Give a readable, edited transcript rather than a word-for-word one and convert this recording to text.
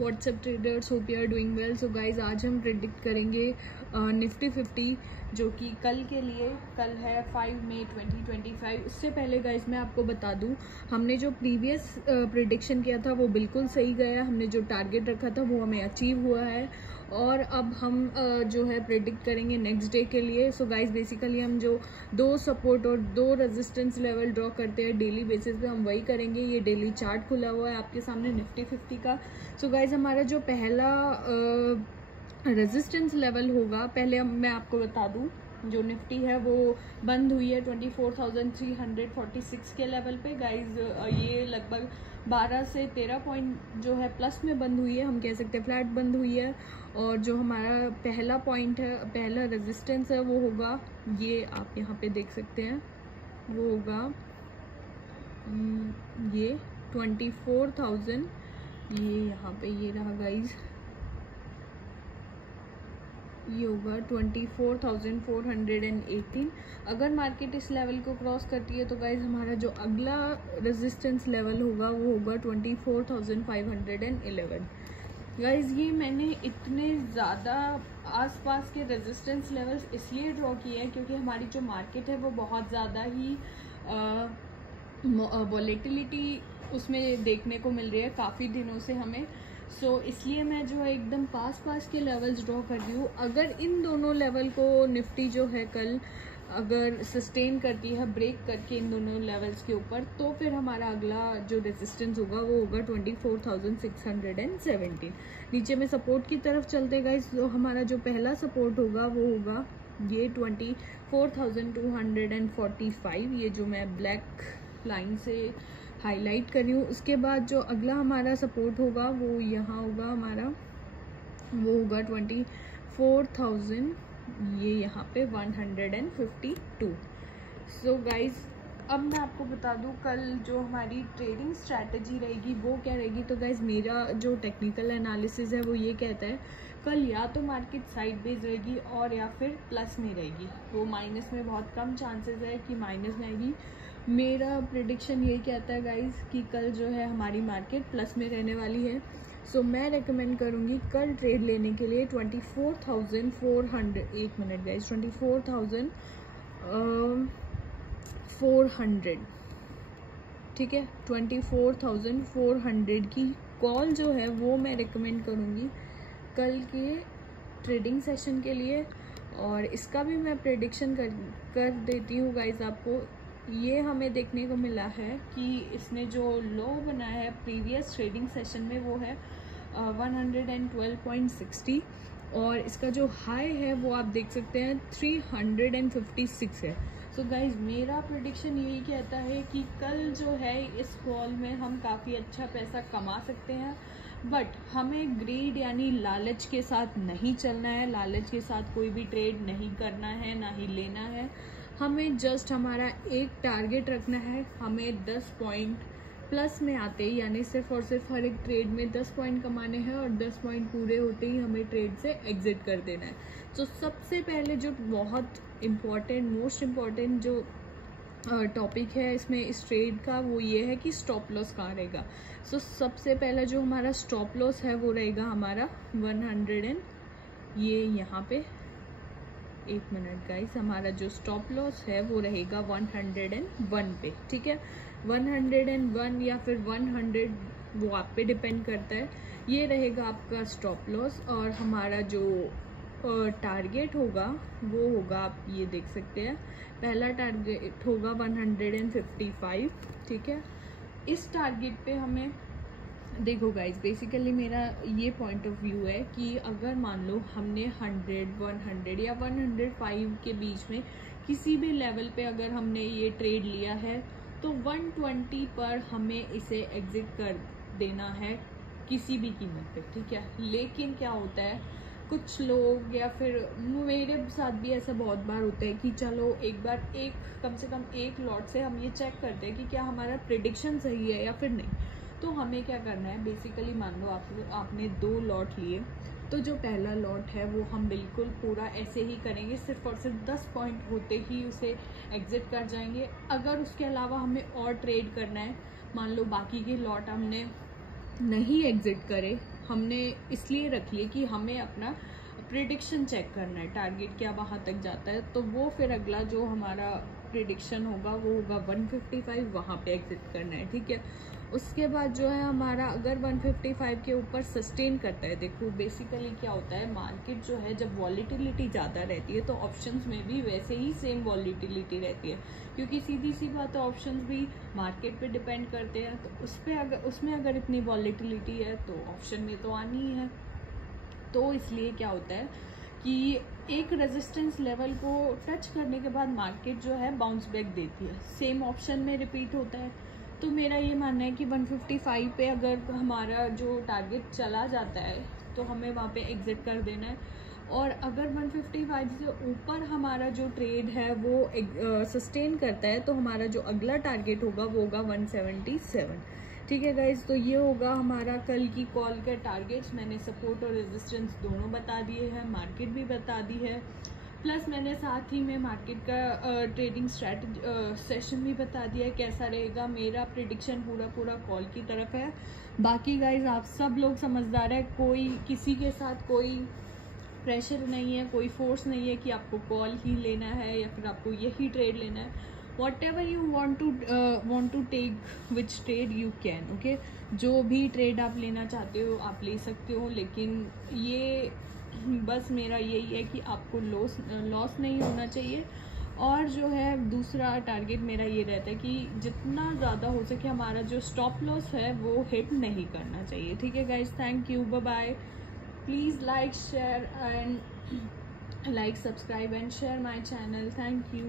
WhatsApp traders, hope you are doing well. So guys आज हम predict करेंगे Nifty 50 जो कि कल के लिए, कल है 5 मई 2025। उससे पहले गाइज मैं आपको बता दूं, हमने जो प्रीवियस प्रिडिक्शन किया था वो बिल्कुल सही गया। हमने जो टारगेट रखा था वो हमें अचीव हुआ है और अब हम जो है प्रिडिक्ट करेंगे नेक्स्ट डे के लिए। सो गाइज बेसिकली हम जो 2 सपोर्ट और 2 रेजिस्टेंस लेवल ड्रॉ करते हैं डेली बेसिस पे, हम वही करेंगे। ये डेली चार्ट खुला हुआ है आपके सामने निफ्टी 50 का। सो गाइज हमारा जो पहला रेजिस्टेंस लेवल होगा, पहले मैं आपको बता दूं, जो निफ्टी है वो बंद हुई है 24,346 के लेवल पे। गाइज ये लगभग 12 से 13 पॉइंट जो है प्लस में बंद हुई है, हम कह सकते हैं फ्लैट बंद हुई है। और जो हमारा पहला पॉइंट है, पहला रेजिस्टेंस है, वो होगा, ये आप यहाँ पे देख सकते हैं, वो होगा ये 24,000, ये यहाँ पे ये रहा गाइज, ये होगा 24,418। अगर मार्केट इस लेवल को क्रॉस करती है तो गाइज हमारा जो अगला रेजिस्टेंस लेवल होगा वो होगा 24,511। गाइज ये मैंने इतने ज़्यादा आसपास के रेजिस्टेंस लेवल्स इसलिए ड्रॉ किए हैं क्योंकि हमारी जो मार्केट है वो बहुत ज़्यादा ही वॉलेटिलिटी उसमें देखने को मिल रही है काफ़ी दिनों से हमें। सो इसलिए मैं जो है एकदम पास के लेवल्स ड्रॉ कर रही हूँ। अगर इन दोनों लेवल को निफ्टी जो है कल अगर सस्टेन करती है ब्रेक करके इन दोनों लेवल्स के ऊपर, तो फिर हमारा अगला जो रेजिस्टेंस होगा वो होगा 24,617। नीचे में सपोर्ट की तरफ चलते गाइस, तो हमारा जो पहला सपोर्ट होगा वो होगा ये 24,245, ये जो मैं ब्लैक लाइन से हाईलाइट कर रही हूँ। उसके बाद जो अगला हमारा सपोर्ट होगा वो यहाँ होगा हमारा, वो होगा 24,000, ये यहाँ पे 152। सो गाइज अब मैं आपको बता दूँ कल जो हमारी ट्रेडिंग स्ट्रैटेजी रहेगी वो क्या रहेगी। तो गाइज मेरा जो टेक्निकल एनालिसिस है वो ये कहता है कल या तो मार्केट साइड बेस रहेगी और या फिर प्लस में रहेगी। वो माइनस में बहुत कम चांसेस है कि माइनस में आएगी। मेरा प्रिडिक्शन यही कहता है गाइज कि कल जो है हमारी मार्केट प्लस में रहने वाली है। सो मैं रेकमेंड करूँगी कल ट्रेड लेने के लिए 24,400, एक मिनट गाइज, 24,400, ठीक है, 24,400 की कॉल जो है वो मैं रेकमेंड करूँगी कल के ट्रेडिंग सेशन के लिए। और इसका भी मैं प्रेडिक्शन कर देती हूँ गाइज आपको। ये हमें देखने को मिला है कि इसने जो लो बनाया है प्रीवियस ट्रेडिंग सेशन में वो है 112.60 और इसका जो हाई है वो आप देख सकते हैं 356 है। सो गाइज मेरा प्रेडिक्शन यही कहता है कि कल जो है इस कॉल में हम काफ़ी अच्छा पैसा कमा सकते हैं, बट हमें ग्रीड यानी लालच के साथ नहीं चलना है। लालच के साथ कोई भी ट्रेड नहीं करना है, ना ही लेना है। हमें जस्ट हमारा एक टारगेट रखना है, हमें 10 पॉइंट प्लस में आते ही, यानी सिर्फ और सिर्फ हर एक ट्रेड में 10 पॉइंट कमाने हैं और 10 पॉइंट पूरे होते ही हमें ट्रेड से एग्जिट कर देना है। तो सबसे पहले जो बहुत इम्पॉर्टेंट, मोस्ट इम्पॉर्टेंट जो टॉपिक है इसमें इस ट्रेड का वो ये है कि स्टॉप लॉस कहाँ रहेगा। सो सबसे पहला जो हमारा स्टॉप लॉस है वो रहेगा हमारा 100 ये यहाँ पे, एक मिनट गाइस, हमारा जो स्टॉप लॉस है वो रहेगा 101 पे, ठीक है, 101 या फिर 100, वो आप पे डिपेंड करता है। ये रहेगा आपका स्टॉप लॉस और हमारा जो टारगेट होगा वो होगा, आप ये देख सकते हैं, पहला टारगेट होगा 155, ठीक है। इस टारगेट पे हमें देखो गाइज, बेसिकली मेरा ये पॉइंट ऑफ व्यू है कि अगर मान लो हमने 100, 100 या 105 के बीच में किसी भी लेवल पे अगर हमने ये ट्रेड लिया है तो 120 पर हमें इसे एग्जिट कर देना है किसी भी कीमत पे, ठीक है। लेकिन क्या होता है, कुछ लोग या फिर मेरे साथ भी ऐसा बहुत बार होता है कि चलो एक बार कम से कम एक लॉट से हम ये चेक करते हैं कि क्या हमारा प्रिडिक्शन सही है या फिर नहीं। तो हमें क्या करना है, बेसिकली मान लो आपने 2 लॉट लिए, तो जो पहला लॉट है वो हम बिल्कुल पूरा ऐसे ही करेंगे, सिर्फ और सिर्फ 10 पॉइंट होते ही उसे एग्जिट कर जाएंगे। अगर उसके अलावा हमें और ट्रेड करना है, मान लो बाकी के लॉट हमने नहीं एग्जिट करे, हमने इसलिए रखी है कि हमें अपना प्रेडिक्शन चेक करना है, टारगेट क्या वहाँ तक जाता है। तो वो फिर अगला जो हमारा प्रेडिक्शन होगा वो होगा 155, वहाँ पे एग्जिट करना है, ठीक है। उसके बाद जो है हमारा अगर 155 के ऊपर सस्टेन करता है, देखो बेसिकली क्या होता है, मार्केट जो है जब वॉलीटिलिटी ज़्यादा रहती है तो ऑप्शंस में भी वैसे ही सेम वॉलीटिलिटी रहती है, क्योंकि सीधी सी बात है ऑप्शंस भी मार्केट पे डिपेंड करते हैं। तो उसमें अगर इतनी वॉलीटिलिटी है तो ऑप्शन में तो आनी ही है। तो इसलिए क्या होता है कि एक रेजिस्टेंस लेवल को टच करने के बाद मार्केट जो है बाउंस बैक देती है, सेम ऑप्शन में रिपीट होता है। तो मेरा ये मानना है कि 155 पे अगर हमारा जो टारगेट चला जाता है तो हमें वहाँ पे एग्जिट कर देना है। और अगर 155 से ऊपर हमारा जो ट्रेड है वो सस्टेन करता है तो हमारा जो अगला टारगेट होगा वो होगा 177, ठीक है गाइज। तो ये होगा हमारा कल की कॉल का टारगेट्स। मैंने सपोर्ट और रेजिस्टेंस दोनों बता दिए हैं, मार्केट भी बता दी है, प्लस मैंने साथ ही में मार्केट का ट्रेडिंग स्ट्रैटेजी सेशन भी बता दिया है कैसा रहेगा। मेरा प्रिडिक्शन पूरा कॉल की तरफ है। बाकी गाइज आप सब लोग समझदार है, कोई किसी के साथ कोई प्रेशर नहीं है, कोई फोर्स नहीं है कि आपको कॉल ही लेना है या फिर आपको यही ट्रेड लेना है। whatever you want to take which trade you can, okay? जो भी ट्रेड आप लेना चाहते हो आप ले सकते हो, लेकिन ये बस मेरा यही है कि आपको लॉस नहीं होना चाहिए। और जो है दूसरा टारगेट मेरा ये रहता है कि जितना ज़्यादा हो सके हमारा जो स्टॉप लॉस है वो हिट नहीं करना चाहिए, ठीक है guys. Thank you, bye bye. Please like share and subscribe and share my channel. Thank you.